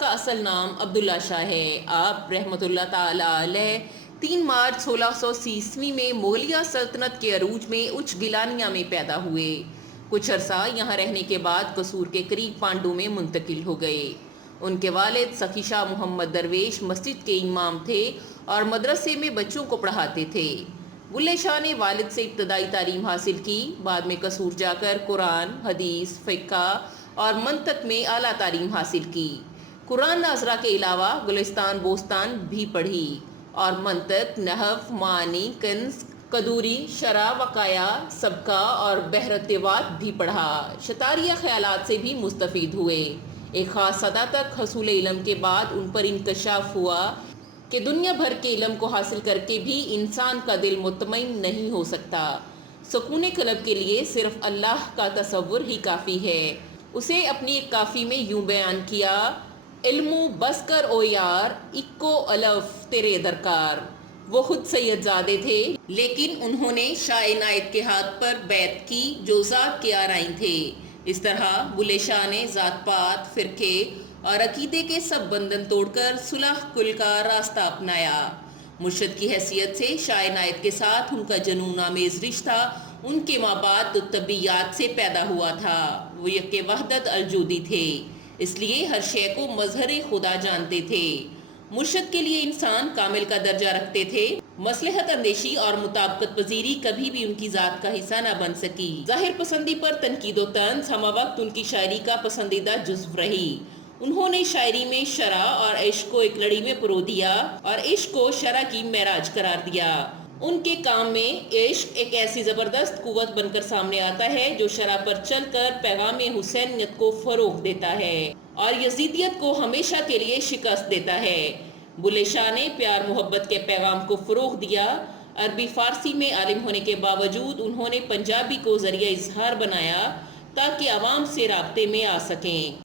کا اصل نام عبداللہ شاہ ہے۔ آپ رحمۃ اللہ تعالی علیہ 3 مارچ 1630 میں مغلیہ سلطنت کے عروج میں اچ گیلانیہ میں پیدا ہوئے۔ کچھ عرصہ یہاں رہنے کے بعد قصور کے قریب پانڈو میں منتقل ہو گئے۔ ان کے والد سخی شاہ محمد درویش مسجد کے امام تھے اور مدرسے میں بچوں کو پڑھاتے تھے۔ بلے شاہ نے والد سے ابتدائی تعلیم حاصل کی، بعد میں قصور جا کر قرآن، حدیث، فقہ اور منطق میں اعلیٰ تعلیم حاصل کی۔ قرآن ناظرہ کے علاوہ گلستان بوستان بھی پڑھی اور منطق، نحو، معانی، کنز، قدوری، شرح، وقایع، سبکہ اور بحر الطوات بھی پڑھا۔ شطاریہ خیالات سے بھی مستفید ہوئے۔ ایک خاص سطح تک حصول علم کے بعد ان پر انکشاف ہوا کہ دنیا بھر کے علم کو حاصل کر کے بھی انسان کا دل مطمئن نہیں ہو سکتا۔ سکون قلب کے لیے صرف اللہ کا تصور ہی کافی ہے۔ اسے اپنی ایک کافی میں یوں بیان کیا: علمو بس کر او یار، اکو الف تیرے درکار۔ وہ خود سید زادے تھے، لیکن انہوں نے شاہ عنایت کے ہاتھ پر بیعت کی جو ذات کے آرائیں تھے۔ اس طرح بلے شاہ نے ذات پات، فرقے اور عقیدے کے سب بندھن توڑ کر صلح کل کا راستہ اپنایا۔ مرشد کی حیثیت سے شاہ عنایت کے ساتھ ان کا جنون آمیز رشتہ ان کے مابعد طبیعیات سے پیدا ہوا تھا۔ وہ یک وحدت الوجودی تھے، اس لیے ہر شے کو مظہر خدا جانتے تھے۔ مرشد کے لیے انسان کامل کا درجہ رکھتے تھے۔ مصلحت اندیشی اور مطابقت پذیری کبھی بھی ان کی ذات کا حصہ نہ بن سکی۔ ظاہر پسندی پر تنقید و طنز ہمہ وقت ان کی شاعری کا پسندیدہ جزو رہی۔ انہوں نے شاعری میں شرع اور عشق کو ایک لڑی میں پرو دیا اور عشق کو شرع کی معراج قرار دیا۔ ان کے کام میں عشق ایک ایسی زبردست قوت بن کر سامنے آتا ہے جو شرع پر چل کر پیغام حسینیت کو فروغ دیتا ہے اور یزیدیت کو ہمیشہ کے لیے شکست دیتا ہے۔ بلے شاہ نے پیار محبت کے پیغام کو فروغ دیا۔ عربی فارسی میں عالم ہونے کے باوجود انہوں نے پنجابی کو ذریعہ اظہار بنایا تاکہ عوام سے رابطے میں آ سکیں۔